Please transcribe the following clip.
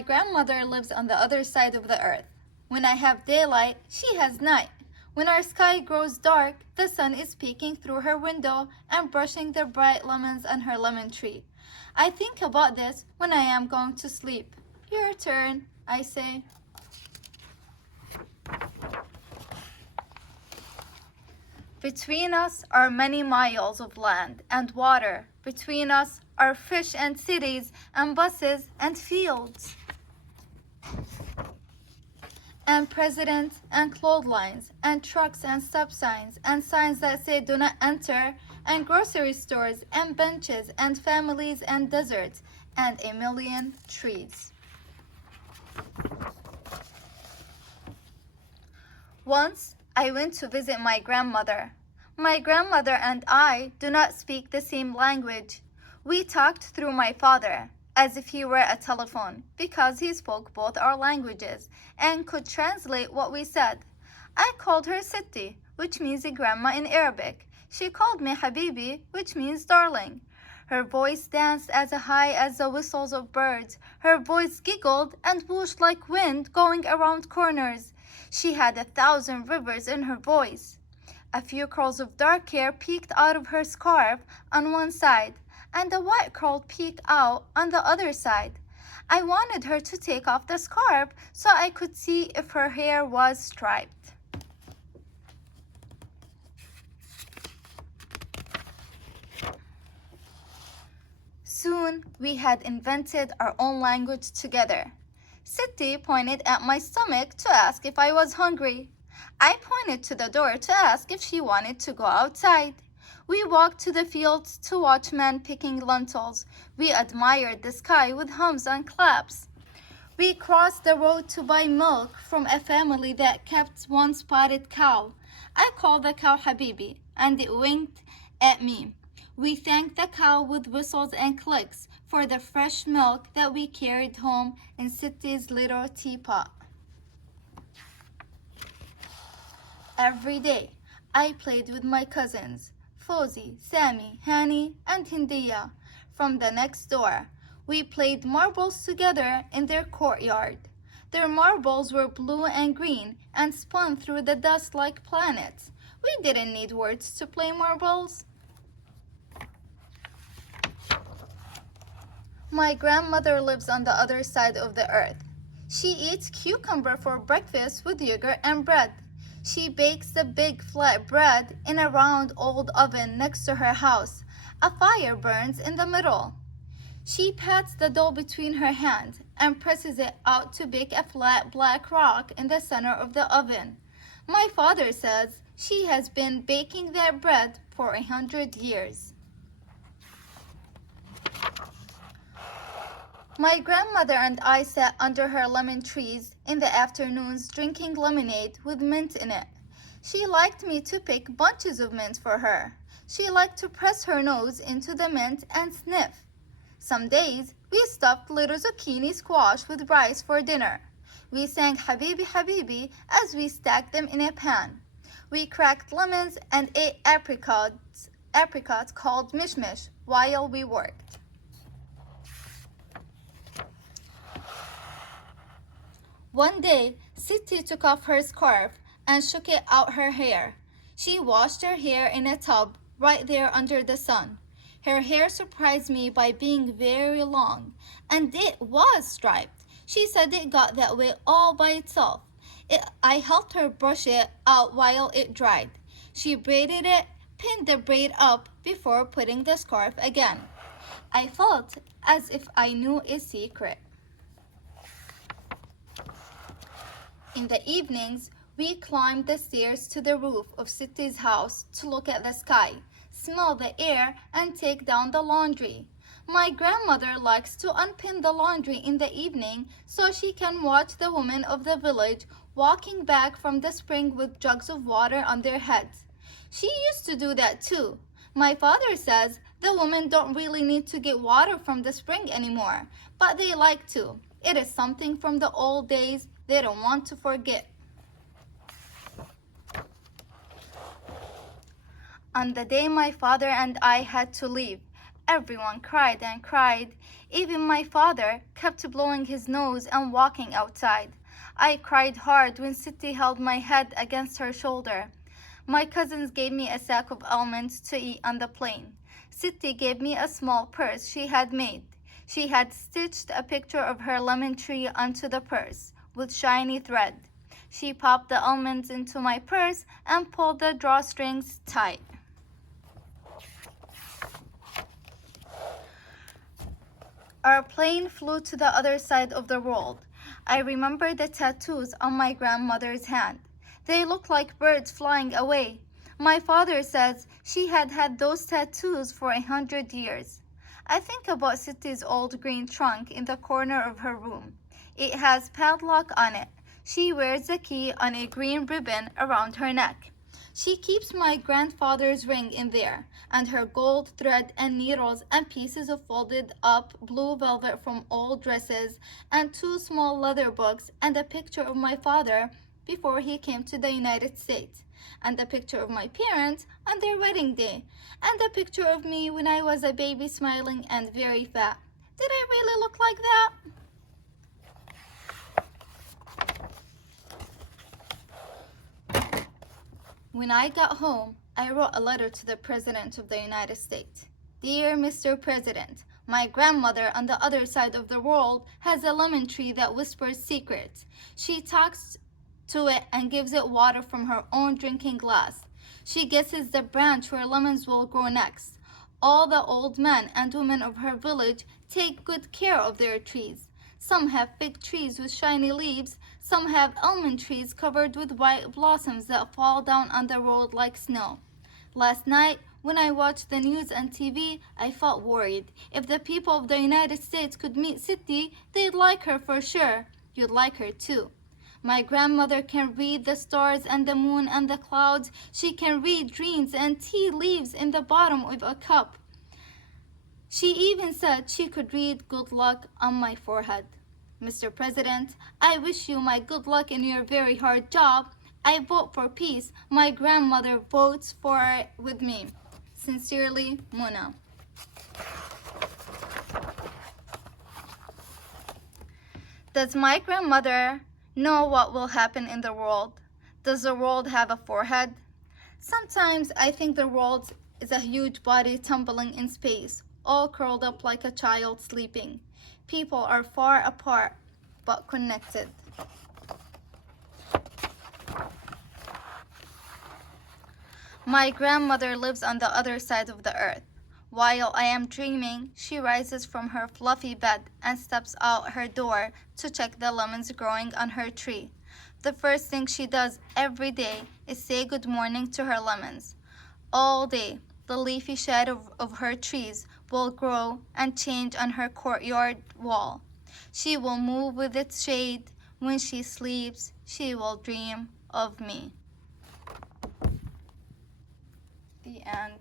My grandmother lives on the other side of the earth. When I have daylight, she has night. When our sky grows dark, the sun is peeking through her window and brushing the bright lemons on her lemon tree. I think about this when I am going to sleep. Your turn, I say. Between us are many miles of land and water. Between us are fish and cities and buses and fields. And presidents and clotheslines and trucks and stop signs and signs that say do not enter and grocery stores and benches and families and deserts and a million trees. Once I went to visit my grandmother. My grandmother and I do not speak the same language. We talked through my father, as if he were a telephone, because he spoke both our languages and could translate what we said. I called her Sitti, which means a grandma in Arabic. She called me Habibi, which means darling. Her voice danced as high as the whistles of birds. Her voice giggled and whooshed like wind going around corners. She had 1,000 rivers in her voice. A few curls of dark hair peeked out of her scarf on one side, and a white curl peeked out on the other side. I wanted her to take off the scarf so I could see if her hair was striped. Soon we had invented our own language together. Sitti pointed at my stomach to ask if I was hungry. I pointed to the door to ask if she wanted to go outside. We walked to the fields to watch men picking lentils. We admired the sky with hums and claps. We crossed the road to buy milk from a family that kept one spotted cow. I called the cow Habibi, and it winked at me. We thanked the cow with whistles and clicks for the fresh milk that we carried home in Sitti's little teapot. Every day, I played with my cousins, Fawzi, Sami, Hani, and Hindiya, from the next door. We played marbles together in their courtyard. Their marbles were blue and green and spun through the dust like planets. We didn't need words to play marbles. My grandmother lives on the other side of the earth. She eats cucumber for breakfast with yogurt and bread. She bakes the big flat bread in a round old oven next to her house. A fire burns in the middle. She pats the dough between her hands and presses it out to bake a flat black rock in the center of the oven. My father says she has been baking that bread for 100 years. My grandmother and I sat under her lemon trees in the afternoons drinking lemonade with mint in it. She liked me to pick bunches of mint for her. She liked to press her nose into the mint and sniff. Some days, we stuffed little zucchini squash with rice for dinner. We sang Habibi Habibi as we stacked them in a pan. We cracked lemons and ate apricots called mishmish while we worked. One day, Sitti took off her scarf and shook it out her hair. She washed her hair in a tub right there under the sun. Her hair surprised me by being very long, and it was striped. She said it got that way all by itself. I helped her brush it out while it dried. She braided it, pinned the braid up before putting the scarf again. I felt as if I knew a secret. In the evenings, we climbed the stairs to the roof of Sitti's house to look at the sky, smell the air, and take down the laundry. My grandmother likes to unpin the laundry in the evening so she can watch the women of the village walking back from the spring with jugs of water on their heads. She used to do that too. My father says the women don't really need to get water from the spring anymore, but they like to. It is something from the old days they don't want to forget. On the day my father and I had to leave, Everyone cried and cried. Even my father kept blowing his nose and walking outside. I cried hard when Sitti held my head against her shoulder. My cousins gave me a sack of almonds to eat on the plane. Sitti gave me a small purse she had made. She had stitched a picture of her lemon tree onto the purse with shiny thread. She popped the almonds into my purse and pulled the drawstrings tight. Our plane flew to the other side of the world. I remember the tattoos on my grandmother's hand. They looked like birds flying away. My father says she had had those tattoos for 100 years. I think about Sitti's old green trunk in the corner of her room. It has padlock on it. She wears a key on a green ribbon around her neck. She keeps my grandfather's ring in there, and her gold thread and needles and pieces of folded up blue velvet from old dresses, and 2 small leather books, and a picture of my father before he came to the United States, and a picture of my parents on their wedding day, and a picture of me when I was a baby smiling and very fat. Did I really look like that? When I got home, I wrote a letter to the President of the United States. Dear Mr. President, my grandmother on the other side of the world has a lemon tree that whispers secrets. She talks to it and gives it water from her own drinking glass. She guesses the branch where lemons will grow next. All the old men and women of her village take good care of their trees. Some have fig trees with shiny leaves. Some have almond trees covered with white blossoms that fall down on the road like snow. Last night, when I watched the news and TV, I felt worried. If the people of the United States could meet Sitti, they'd like her for sure. You'd like her too. My grandmother can read the stars and the moon and the clouds. She can read dreams and tea leaves in the bottom of a cup. She even said she could read good luck on my forehead. Mr. President, I wish you my good luck in your very hard job. I vote for peace. My grandmother votes for it with me. Sincerely, Muna. Does my grandmother know what will happen in the world? Does the world have a forehead? Sometimes I think the world is a huge body tumbling in space, all curled up like a child sleeping. People are far apart, but connected. My grandmother lives on the other side of the earth. While I am dreaming, she rises from her fluffy bed and steps out her door to check the lemons growing on her tree. The first thing she does every day is say good morning to her lemons. All day, the leafy shadow of her trees will grow and change on her courtyard wall. She will move with its shade. When she sleeps, she will dream of me. The end.